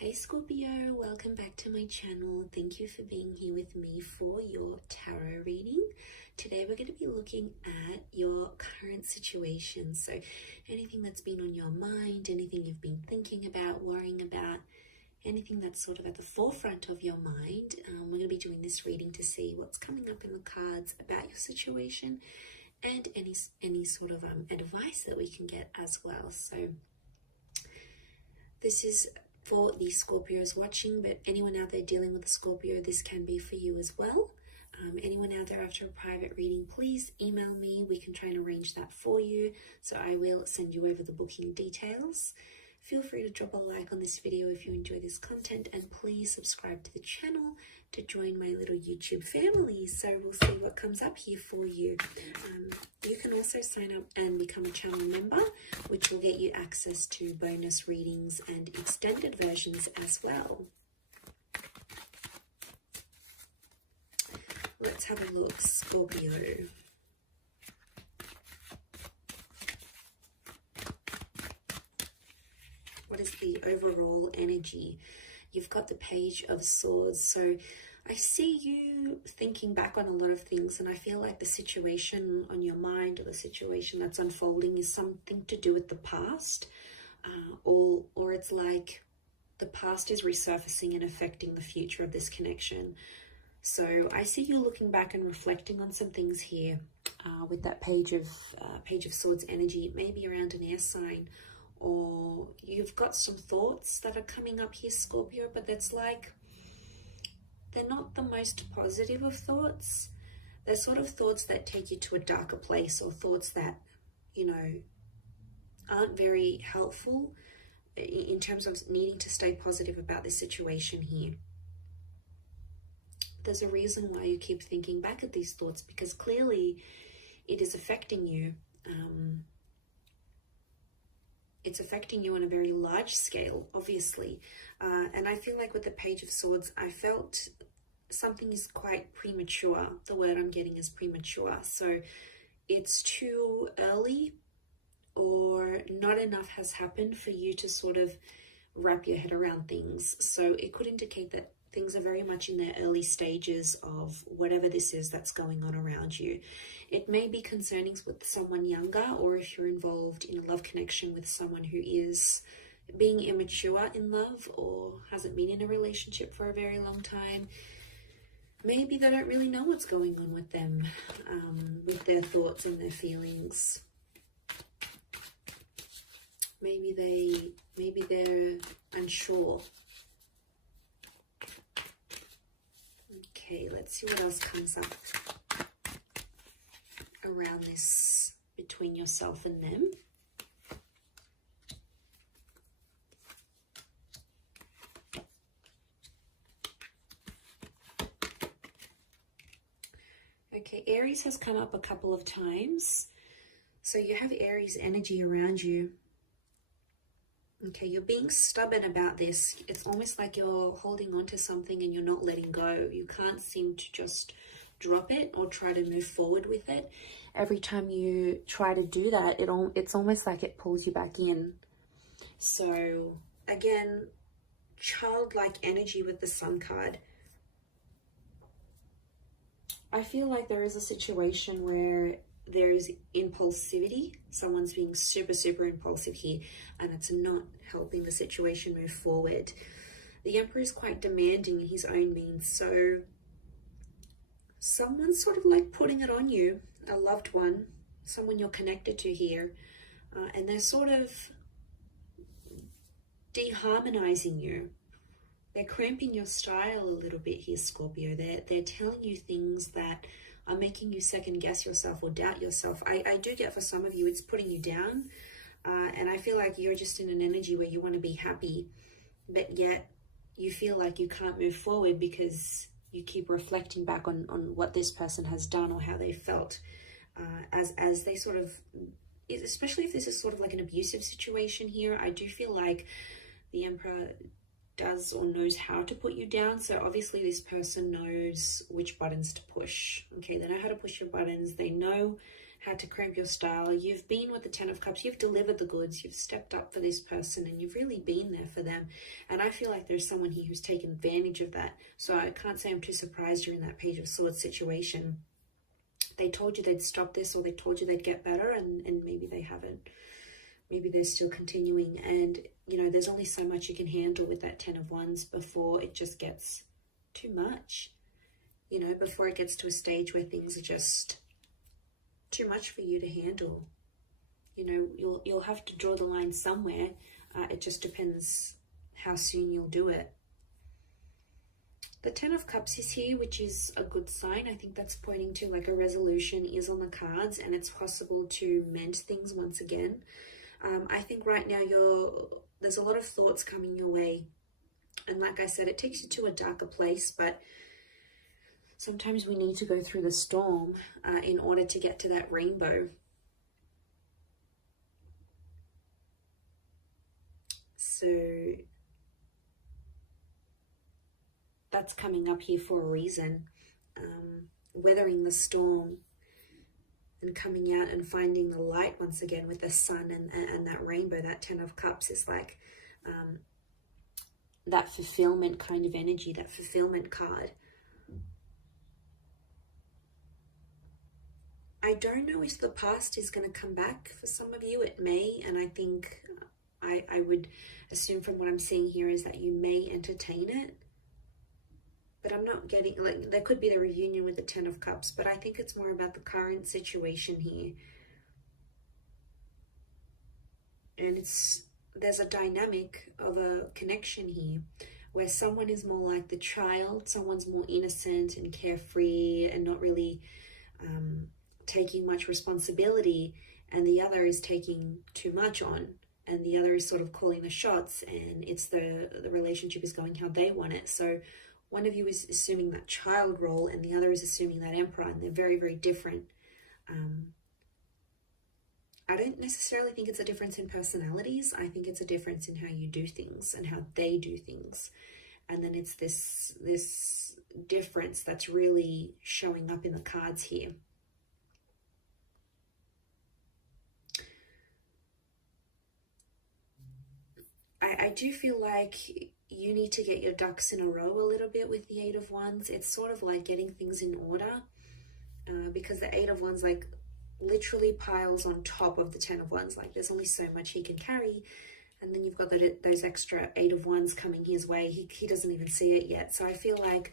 Hey Scorpio, welcome back to my channel. Thank you for being here with me for your tarot reading. Today we're going to be looking at your current situation. So anything that's been on your mind, anything you've been thinking about, worrying about, anything that's sort of at the forefront of your mind. We're going to be doing this reading to see what's coming up in the cards about your situation and any sort of advice that we can get as well. So this is for the Scorpios watching, but anyone out there dealing with a Scorpio, this can be for you as well. Anyone out there after a private reading, please email me. We can try and arrange that for you. So I will send you over the booking details. Feel free to drop a like on this video if you enjoy this content, and please subscribe to the channel to join my little YouTube family. So we'll see what comes up here for you. You can also sign up and become a channel member, which will get you access to bonus readings and extended versions as well. Let's have a look, Scorpio. What is the overall energy? You've got the Page of Swords. So I see you thinking back on a lot of things, and I feel like the situation on your mind or the situation that's unfolding is something to do with the past, or it's like the past is resurfacing and affecting the future of this connection. So I see you looking back and reflecting on some things here with that Page of Swords energy, maybe around an air sign, or you've got some thoughts that are coming up here, Scorpio, but that's like, they're not the most positive of thoughts. They're sort of thoughts that take you to a darker place, or thoughts that, you know, aren't very helpful in terms of needing to stay positive about this situation here. There's a reason why you keep thinking back at these thoughts, because clearly it is affecting you. It's affecting you on a very large scale, obviously. And I feel like with the Page of Swords, I felt something is quite premature. The word I'm getting is premature. So it's too early, or not enough has happened for you to sort of wrap your head around things. So it could indicate that things are very much in their early stages of whatever this is that's going on around you. It may be concerning with someone younger, or if you're involved in a love connection with someone who is being immature in love or hasn't been in a relationship for a very long time. Maybe they don't really know what's going on with them, with their thoughts and their feelings. Maybe they're unsure. Okay, let's see what else comes up around this between yourself and them. Okay, Aries has come up a couple of times. So you have Aries energy around you. Okay, you're being stubborn about this. It's almost like you're holding on to something and you're not letting go. You can't seem to just drop it or try to move forward with it. Every time you try to do that, it's almost like it pulls you back in. So again, childlike energy with the Sun card. I feel like there is a situation where there is impulsivity. Someone's being super, super impulsive here, and it's not helping the situation move forward. The Emperor is quite demanding in his own means, so someone's sort of like putting it on you, a loved one, someone you're connected to here, and they're sort of deharmonizing you. They're cramping your style a little bit here, Scorpio. They're telling you things that are making you second guess yourself or doubt yourself. I do get, for some of you, it's putting you down. And I feel like you're just in an energy where you want to be happy, but yet you feel like you can't move forward because you keep reflecting back on what this person has done or how they felt, as they sort of, especially if this is sort of like an abusive situation here. I do feel like the Emperor does or knows how to put you down. So obviously this person knows which buttons to push. Okay, they know how to push your buttons. They know had to cramp your style. You've been with the Ten of Cups. You've delivered the goods. You've stepped up for this person and you've really been there for them. And I feel like there's someone here who's taken advantage of that. So I can't say I'm too surprised you're in that Page of Swords situation. They told you they'd stop this, or they told you they'd get better, and maybe they haven't. Maybe they're still continuing. And, you know, there's only so much you can handle with that Ten of Wands before it just gets too much. You know, before it gets to a stage where things are just too much for you to handle. You know, you'll have to draw the line somewhere. It just depends how soon you'll do it. The Ten of Cups is here, which is a good sign. I think that's pointing to like a resolution is on the cards, and it's possible to mend things once again. I think right now there's a lot of thoughts coming your way. And like I said, it takes you to a darker place, but sometimes we need to go through the storm in order to get to that rainbow. So that's coming up here for a reason. Weathering the storm and coming out and finding the light once again with the sun and that rainbow, that Ten of Cups is like that fulfillment kind of energy, that fulfillment card. I don't know if the past is going to come back. For some of you, it may, and I think I would assume from what I'm seeing here is that you may entertain it. But I'm not getting, like, there could be the reunion with the Ten of Cups, but I think it's more about the current situation here. And there's a dynamic of a connection here where someone is more like the child, someone's more innocent and carefree and not really taking much responsibility, and the other is taking too much on, and the other is sort of calling the shots, and it's the relationship is going how they want it. So one of you is assuming that child role and the other is assuming that emperor, and they're very, very different. I don't necessarily think it's a difference in personalities. I think it's a difference in how you do things and how they do things. And then it's this difference that's really showing up in the cards here. I do feel like you need to get your ducks in a row a little bit with the Eight of Wands. It's sort of like getting things in order, because the Eight of Wands like literally piles on top of the Ten of Wands. Like there's only so much he can carry, and then you've got those extra Eight of Wands coming his way. He doesn't even see it yet. So I feel like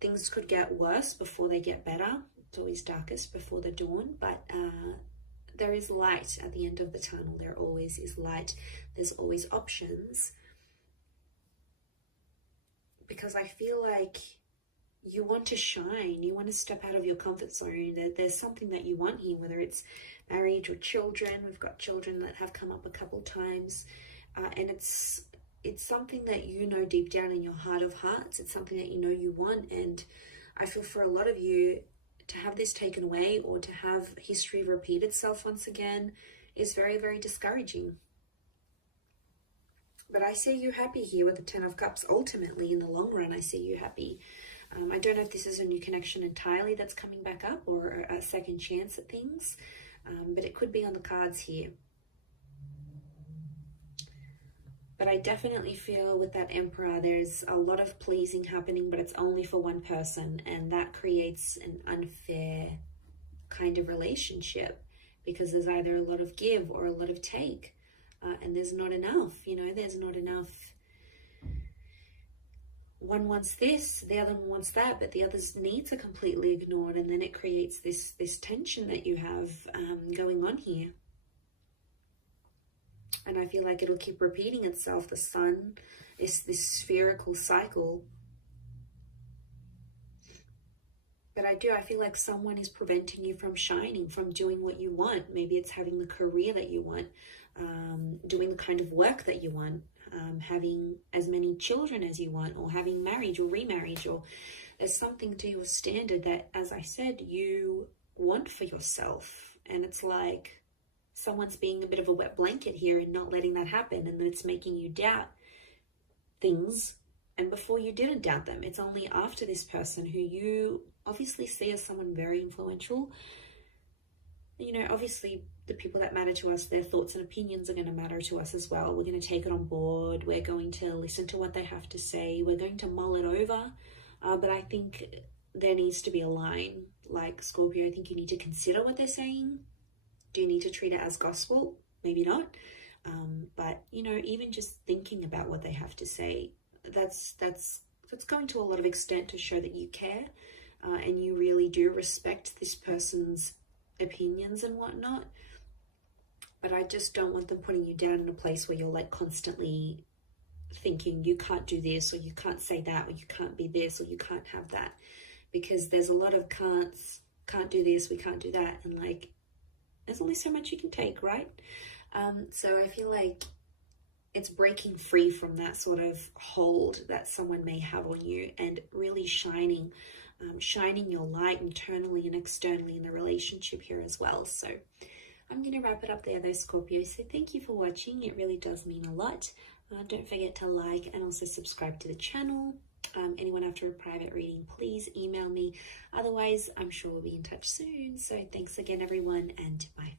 things could get worse before they get better. It's always darkest before the dawn, but there is light at the end of the tunnel. There always is light. There's always options. Because I feel like you want to shine. You want to step out of your comfort zone. There's something that you want here, whether it's marriage or children. We've got children that have come up a couple times. And it's something that you know deep down in your heart of hearts. It's something that you know you want. And I feel for a lot of you, to have this taken away or to have history repeat itself once again is very, very discouraging. But I see you happy here with the Ten of Cups. Ultimately, in the long run, I see you happy. I don't know if this is a new connection entirely that's coming back up or a second chance at things, but it could be on the cards here. But I definitely feel with that Emperor, there's a lot of pleasing happening, but it's only for one person. And that creates an unfair kind of relationship because there's either a lot of give or a lot of take. And there's not enough, you know, there's not enough. One wants this, the other one wants that, but the other's needs are completely ignored. And then it creates this tension that you have going on here. And I feel like it'll keep repeating itself. The sun is this spherical cycle. But I feel like someone is preventing you from shining, from doing what you want. Maybe it's having the career that you want, doing the kind of work that you want, having as many children as you want, or having marriage or remarriage, or there's something to your standard that, as I said, you want for yourself. And it's like someone's being a bit of a wet blanket here and not letting that happen, and then it's making you doubt things. And before you didn't doubt them, it's only after this person who you obviously see as someone very influential, you know, obviously the people that matter to us, their thoughts and opinions are going to matter to us as well. We're going to take it on board. We're going to listen to what they have to say. We're going to mull it over. But I think there needs to be a line. Like Scorpio, I think you need to consider what they're saying. Do you need to treat it as gospel? Maybe not. But, you know, even just thinking about what they have to say, that's going to a lot of extent to show that you care and you really do respect this person's opinions and whatnot. But I just don't want them putting you down in a place where you're like constantly thinking you can't do this, or you can't say that, or you can't be this, or you can't have that, because there's a lot of can't do this, we can't do that, and like there's only so much you can take, right? So I feel like it's breaking free from that sort of hold that someone may have on you and really shining your light internally and externally in the relationship here as well. So I'm going to wrap it up there though, Scorpio. So thank you for watching. It really does mean a lot. Don't forget to like and also subscribe to the channel. Anyone after a private reading, please email me. Otherwise, I'm sure we'll be in touch soon. So thanks again, everyone, and bye.